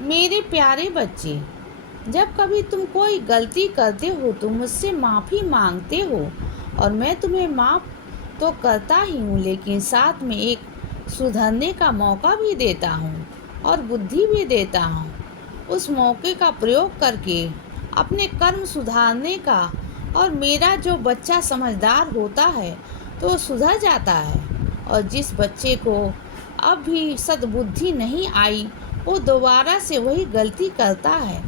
मेरे प्यारे बच्चे, जब कभी तुम कोई गलती करते हो तो मुझसे माफ़ी मांगते हो और मैं तुम्हें माफ़ तो करता ही हूँ, लेकिन साथ में एक सुधरने का मौका भी देता हूँ और बुद्धि भी देता हूँ। उस मौके का प्रयोग करके अपने कर्म सुधारने का, और मेरा जो बच्चा समझदार होता है तो वो सुधर जाता है, और जिस बच्चे को अब भी सद्बुद्धि नहीं आई वो दोबारा से वही गलती करता है।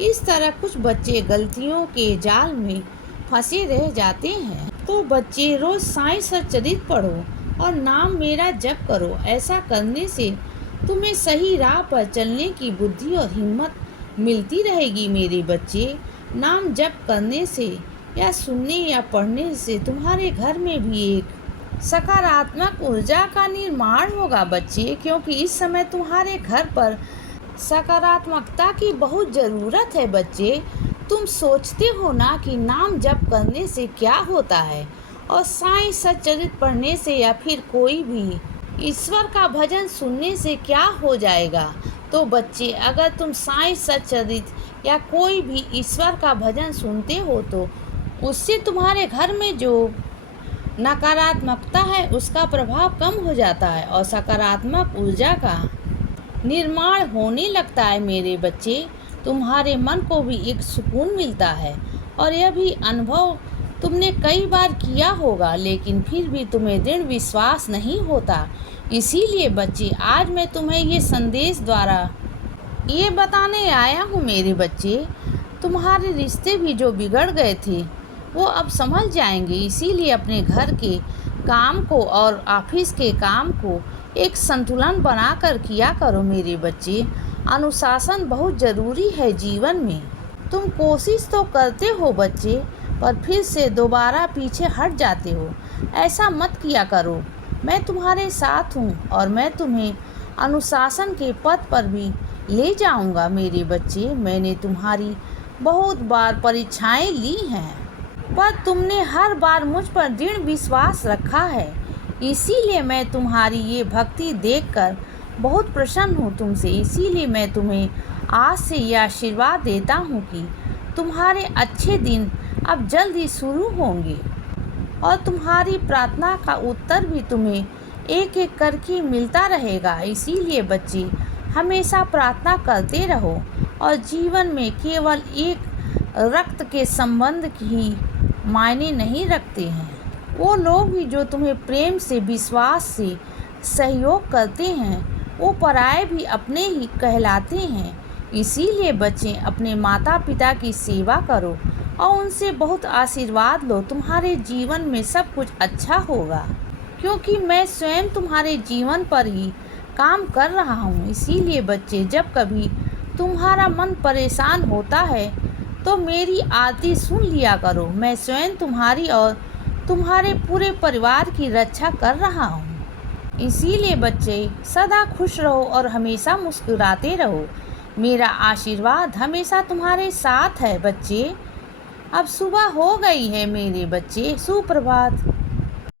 इस तरह कुछ बच्चे गलतियों के जाल में फंसे रह जाते हैं। तो बच्चे रोज साईं सच्चरित पढ़ो और नाम मेरा जप करो। ऐसा करने से तुम्हें सही राह पर चलने की बुद्धि और हिम्मत मिलती रहेगी। मेरे बच्चे, नाम जप करने से या सुनने या पढ़ने से तुम्हारे घर में भी एक सकारात्मक ऊर्जा का निर्माण होगा बच्चे, क्योंकि इस समय तुम्हारे घर पर सकारात्मकता की बहुत ज़रूरत है बच्चे। तुम सोचते हो ना कि नाम जप करने से क्या होता है, और साईं सच्चरित पढ़ने से या फिर कोई भी ईश्वर का भजन सुनने से क्या हो जाएगा। तो बच्चे, अगर तुम साईं सच्चरित या कोई भी ईश्वर का भजन सुनते हो तो उससे तुम्हारे घर में जो नकारात्मकता है उसका प्रभाव कम हो जाता है और सकारात्मक ऊर्जा का निर्माण होने लगता है। मेरे बच्चे, तुम्हारे मन को भी एक सुकून मिलता है, और यह भी अनुभव तुमने कई बार किया होगा, लेकिन फिर भी तुम्हें दृढ़ विश्वास नहीं होता। इसीलिए बच्चे, आज मैं तुम्हें ये संदेश द्वारा ये बताने आया हूँ मेरे बच्चे, तुम्हारे रिश्ते भी जो बिगड़ गए थे वो अब समझ जाएंगे। इसीलिए अपने घर के काम को और ऑफिस के काम को एक संतुलन बनाकर किया करो मेरे बच्चे। अनुशासन बहुत ज़रूरी है जीवन में। तुम कोशिश तो करते हो बच्चे, पर फिर से दोबारा पीछे हट जाते हो। ऐसा मत किया करो। मैं तुम्हारे साथ हूँ और मैं तुम्हें अनुशासन के पथ पर भी ले जाऊँगा मेरे बच्चे। मैंने तुम्हारी बहुत बार परीक्षाएं ली हैं, पर तुमने हर बार मुझ पर दृढ़ विश्वास रखा है। इसीलिए मैं तुम्हारी ये भक्ति देखकर बहुत प्रसन्न हूँ तुमसे। इसीलिए मैं तुम्हें आज से यह आशीर्वाद देता हूँ कि तुम्हारे अच्छे दिन अब जल्द ही शुरू होंगे, और तुम्हारी प्रार्थना का उत्तर भी तुम्हें एक एक करके मिलता रहेगा। इसीलिए बच्चे, हमेशा प्रार्थना करते रहो, और जीवन में केवल एक रक्त के संबंध ही मायने नहीं रखते हैं। वो लोग भी जो तुम्हें प्रेम से, विश्वास से सहयोग करते हैं, वो पराये भी अपने ही कहलाते हैं। इसीलिए बच्चे, अपने माता पिता की सेवा करो और उनसे बहुत आशीर्वाद लो। तुम्हारे जीवन में सब कुछ अच्छा होगा, क्योंकि मैं स्वयं तुम्हारे जीवन पर ही काम कर रहा हूँ। इसीलिए बच्चे, जब कभी तुम्हारा मन परेशान होता है तो मेरी आरती सुन लिया करो। मैं स्वयं तुम्हारी और तुम्हारे पूरे परिवार की रक्षा कर रहा हूँ। इसीलिए बच्चे, सदा खुश रहो और हमेशा मुस्कुराते रहो। मेरा आशीर्वाद हमेशा तुम्हारे साथ है बच्चे। अब सुबह हो गई है मेरे बच्चे। सुप्रभात।